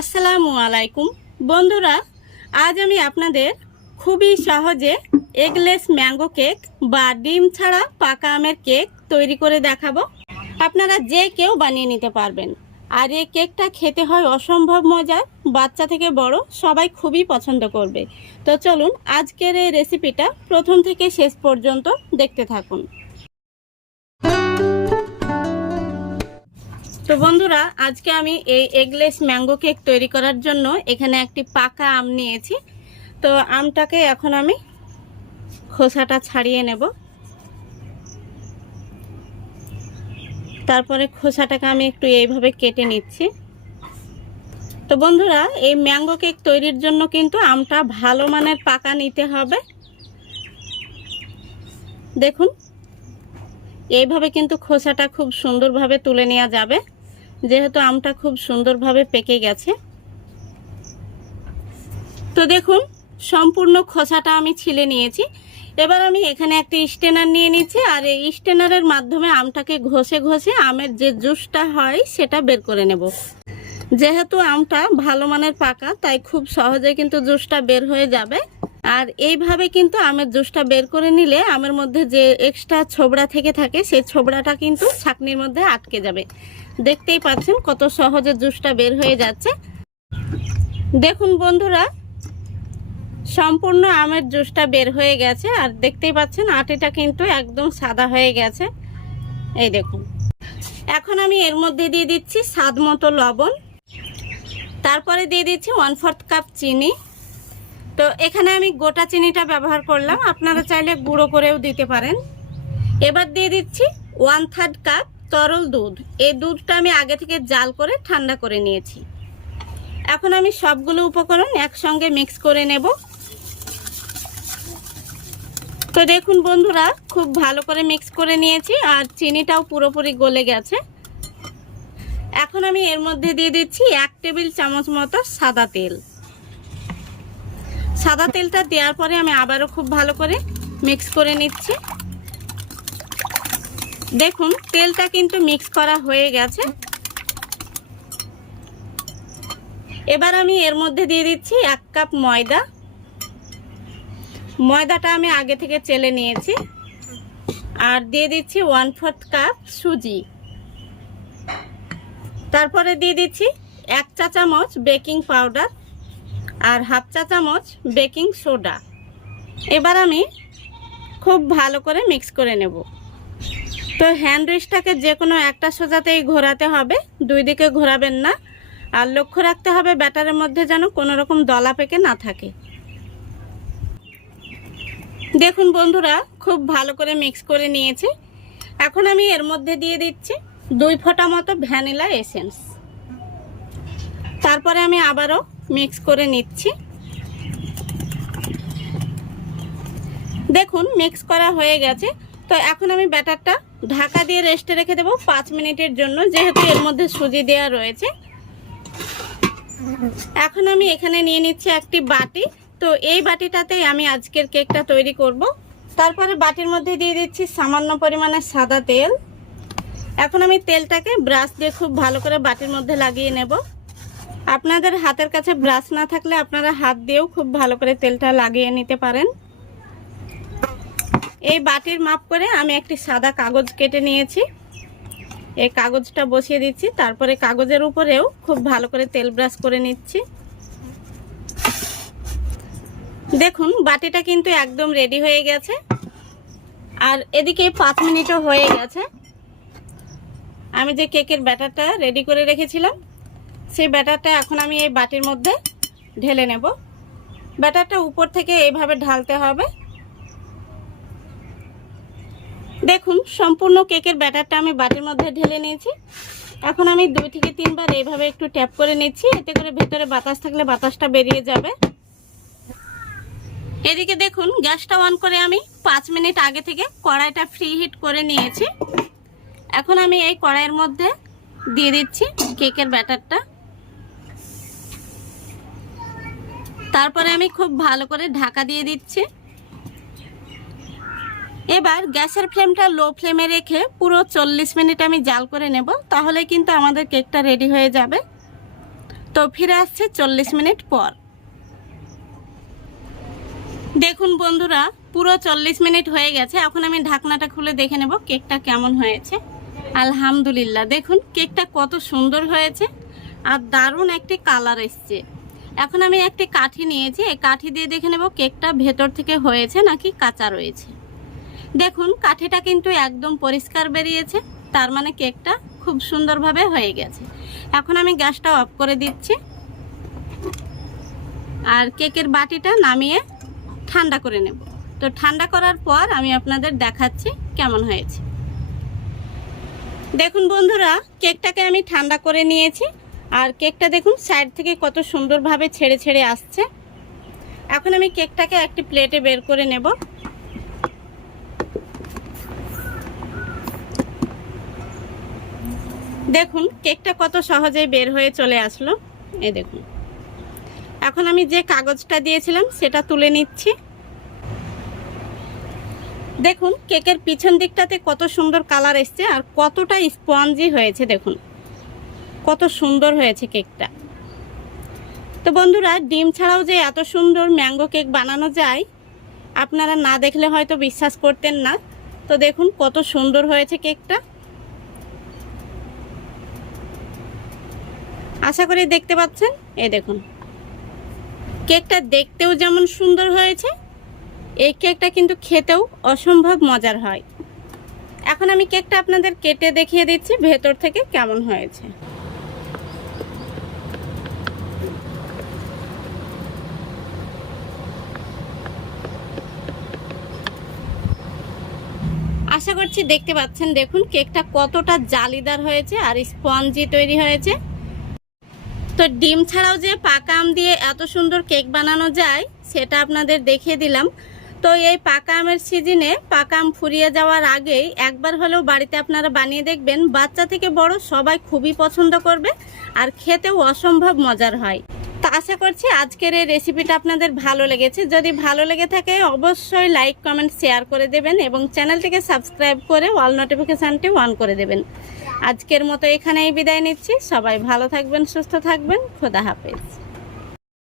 আসসালামু আলাইকুম বন্ধুরা, আজ আমি আপনাদের খুবই সহজে এগলেস ম্যাঙ্গো কেক বা ডিম ছাড়া পাকা আমের কেক তৈরি করে দেখাবো। আপনারা যে কেউ বানিয়ে নিতে পারবেন। আর এই কেকটা খেতে হয় অসম্ভব মজার, বাচ্চা থেকে বড় সবাই খুবই পছন্দ করবে। তো চলুন আজকের এই রেসিপিটা প্রথম থেকে শেষ পর্যন্ত দেখতে থাকুন। তো বন্ধুরা, আজকে আমি এই এগলেস ম্যাঙ্গো কেক তৈরি করার জন্য এখানে একটি পাকা আম নিয়েছি। তো আমটাকে এখন আমি খোসাটা ছাড়িয়ে নেব। তারপরে খোসাটাকে আমি একটু এইভাবে কেটে নিচ্ছি। তো বন্ধুরা, এই ম্যাঙ্গো কেক তৈরির জন্য কিন্তু আমটা ভালো মানের পাকা নিতে হবে। দেখুন, এইভাবে কিন্তু খোসাটা খুব সুন্দরভাবে তুলে নেওয়া যাবে, যেহেতু আমটা খুব সুন্দরভাবে পেকে গেছে। তো দেখুন, সম্পূর্ণ খোসাটা আমি ছিলে নিয়েছি। এবার আমি এখানে একটি স্টেনার নিয়ে নিচ্ছি, আর এই স্টেনারের মাধ্যমে আমটাকে ঘষে ঘষে আমের যে জুসটা হয় সেটা বের করে নেব। যেহেতু আমটা ভালো মানের পাকা, তাই খুব সহজে কিন্তু জুসটা বের হয়ে যাবে। আর এইভাবে কিন্তু আমের জুসটা বের করে নিলে আমের মধ্যে যে এক্সট্রা ছোবড়া থেকে থাকে সেই ছোবড়াটা কিন্তু ছাঁকনির মধ্যে আটকে যাবে। দেখতেই পাচ্ছেন কত সহজে জুসটা বের হয়ে যাচ্ছে। দেখুন বন্ধুরা, সম্পূর্ণ আমের জুসটা বের হয়ে গেছে। আর দেখতেই পাচ্ছেন আটিটা কিন্তু একদম সাদা হয়ে গেছে। এই দেখুন, এখন আমি এর মধ্যে দিয়ে দিচ্ছি স্বাদ মতো লবণ, তারপরে দিয়ে দিচ্ছি 1/4 কাপ চিনি। তো এখানে আমি গোটা চিনিটা ব্যবহার করলাম, আপনারা চাইলে গুঁড়ো করেও দিতে পারেন। এবার দিয়ে দিচ্ছি 1/3 কাপ তরল দুধ। এই দুধটা আমি আগে থেকে জাল করে ঠান্ডা করে নিয়েছি। এখন আমি সবগুলো উপকরণ একসঙ্গে মিক্স করে নেব। তো দেখুন বন্ধুরা, খুব ভালো করে মিক্স করে নিয়েছি, আর চিনিটাও পুরোপুরি গলে গেছে। এখন আমি এর মধ্যে দিয়ে দিচ্ছি 1 টেবিল চামচ মতো সাদা তেল। সাদা তেলটা দেওয়ার পরে আমি আবারও খুব ভালো করে মিক্স করে নিচ্ছি। দেখুন, তেলটা কিন্তু মিক্স করা হয়ে গেছে। এবার আমি এর মধ্যে দিয়ে দিচ্ছি 1 কাপ ময়দা। ময়দাটা আমি আগে থেকে চেলে নিয়েছি। আর দিয়ে দিচ্ছি 1/4 কাপ সুজি। তারপরে দিয়ে দিচ্ছি 1 চা চামচ বেকিং পাউডার আর 1/2 চা চামচ বেকিং সোডা। এবার আমি খুব ভালো করে মিক্স করে নেব। তো হ্যান্ড উইচটাকে যে কোনো একটা সোজাতেই ঘোরাতে হবে, দুই দিকে ঘোরাবেন না। আর লক্ষ্য রাখতে হবে ব্যাটারের মধ্যে যেন কোনো রকম দলা পেকে না থাকে। দেখুন বন্ধুরা, খুব ভালো করে মিক্স করে নিয়েছি। এখন আমি এর মধ্যে দিয়ে দিচ্ছি 2 ফোঁটা মতো ভ্যানিলা এসেন্স। তারপরে আমি আবারও মিক্স করে নিচ্ছি। দেখুন, মিক্স করা হয়ে গেছে। তো এখন আমি ব্যাটারটা ঢাকা দিয়ে রেস্টে রেখে দেবো 5 মিনিটের জন্য, যেহেতু এর মধ্যে সুজি দেওয়া রয়েছে। এখন আমি এখানে নিয়ে নিচ্ছি একটি বাটি। তো এই বাটিটাতেই আমি আজকের কেকটা তৈরি করব। তারপরে বাটির মধ্যে দিয়ে দিচ্ছি সামান্য পরিমাণে সাদা তেল। এখন আমি তেলটাকে ব্রাশ দিয়ে খুব ভালো করে বাটির মধ্যে লাগিয়ে নেব। আপনাদের হাতের কাছে ব্রাশ না থাকলে আপনারা হাত দিয়েও খুব ভালো করে তেলটা লাগিয়ে নিতে পারেন। এই বাটির মাপ করে আমি একটি সাদা কাগজ কেটে নিয়েছি। এই কাগজটা বসিয়ে দিচ্ছি, তারপরে কাগজের উপরেও খুব ভালো করে তেল ব্রাশ করে নিচ্ছি। দেখুন, বাটিটা কিন্তু একদম রেডি হয়ে গেছে। আর এদিকে 5 মিনিটও হয়ে গেছে। আমি যে কেকের ব্যাটারটা রেডি করে রেখেছিলাম, সেই ব্যাটারটা এখন আমি এই বাটির মধ্যে ঢেলে নেব। ব্যাটারটা উপর থেকে এইভাবে ঢালতে হবে। দেখুন, সম্পূর্ণ কেকের ব্যাটারটা আমি বাটির মধ্যে ঢেলে নিয়েছি। এখন আমি 2 থেকে 3 বার এইভাবে একটু ট্যাপ করে নিচ্ছি, এতে করে ভেতরে বাতাস থাকলে বাতাসটা বেরিয়ে যাবে। এদিকে দেখুন, গ্যাসটা অন করে আমি 5 মিনিট আগে থেকে কড়াইটা ফ্রি হিট করে নিয়েছি। এখন আমি এই কড়াইয়ের মধ্যে দিয়ে দিচ্ছি কেকের ব্যাটারটা। তারপরে আমি খুব ভালো করে ঢাকা দিয়ে দিচ্ছি। এবার গ্যাসের ফ্লেমটা লো ফ্লেমে রেখে পুরো 40 মিনিট আমি জাল করে নেব, তাহলে কিন্তু আমাদের কেকটা রেডি হয়ে যাবে। তো ফিরে আসছে 40 মিনিট পর। দেখুন বন্ধুরা, পুরো 40 মিনিট হয়ে গেছে। এখন আমি ঢাকনাটা খুলে দেখে নেব কেকটা কেমন হয়েছে। আলহামদুলিল্লাহ, দেখুন কেকটা কত সুন্দর হয়েছে আর দারুণ একটি কালার এসছে। এখন আমি একটি কাঠি নিয়েছি, এই কাঠি দিয়ে দেখে নেব কেকটা ভেতর থেকে হয়েছে নাকি কাঁচা রয়েছে। দেখুন কাঠিটা কিন্তু একদম পরিষ্কার বেরিয়েছে, তার মানে কেকটা খুব সুন্দরভাবে হয়ে গেছে। এখন আমি গ্যাসটা অফ করে দিচ্ছি আর কেকের বাটিটা নামিয়ে ঠান্ডা করে নেব। তো ঠান্ডা করার পর আমি আপনাদের দেখাচ্ছি কেমন হয়েছে। দেখুন বন্ধুরা, কেকটাকে আমি ঠান্ডা করে নিয়েছি আর কেকটা দেখুন সাইড থেকে কত সুন্দরভাবে ছেড়ে ছেড়ে আসছে। এখন আমি কেকটাকে একটি প্লেটে বের করে নেব। দেখুন কেকটা কত সহজেই বের হয়ে চলে আসলো, এই দেখুন। এখন আমি যে কাগজটা দিয়েছিলাম সেটা তুলে নিচ্ছি। দেখুন কেকের পিছন দিকটাতে কত সুন্দর কালার এসছে আর কতটা স্পঞ্জি হয়েছে, দেখুন কত সুন্দর হয়েছে কেকটা। তো বন্ধুরা, ডিম ছাড়াও যে এত সুন্দর ম্যাঙ্গো কেক বানানো যায় আপনারা না দেখলে হয়তো বিশ্বাস করতেন না। তো দেখুন কত সুন্দর হয়েছে কেকটা। আশা করি দেখতে পাচ্ছেন। এই দেখুন কেকটা দেখতেও যেমন সুন্দর হয়েছে, এই কেকটা কিন্তু খেতেও অসম্ভব মজার হয়। এখন আমি কেকটা আপনাদের কেটে দেখিয়ে দিচ্ছি ভেতর থেকে কেমন হয়েছে। আশা করছি দেখতে পাচ্ছেন। দেখুন কেকটা কতটা জালিদার হয়েছে আর স্পঞ্জি তৈরি হয়েছে। তো ডিম ছাড়াও যে পাকা আম দিয়ে এত সুন্দর কেক বানানো যায় সেটা আপনাদের দেখিয়ে দিলাম। তো এই পাকা আমের সিজনে পাকা আম ফুরিয়ে যাওয়ার আগেই একবার হলেও বাড়িতে আপনারা বানিয়ে দেখবেন, বাচ্চা থেকে বড় সবাই খুবই পছন্দ করবে আর খেতেও অসম্ভব মজার হয়। তো আশা করছি আজকের এই রেসিপিটা আপনাদের ভালো লেগেছে। যদি ভালো লেগে থাকে অবশ্যই লাইক কমেন্ট শেয়ার করে দেবেন এবং চ্যানেলটিকে সাবস্ক্রাইব করে অল নোটিফিকেশানটি অন করে দেবেন। আজকের মতো এখানেই বিদায় নিচ্ছি। সবাই ভালো থাকবেন, সুস্থ থাকবেন। খোদা হাফেজ।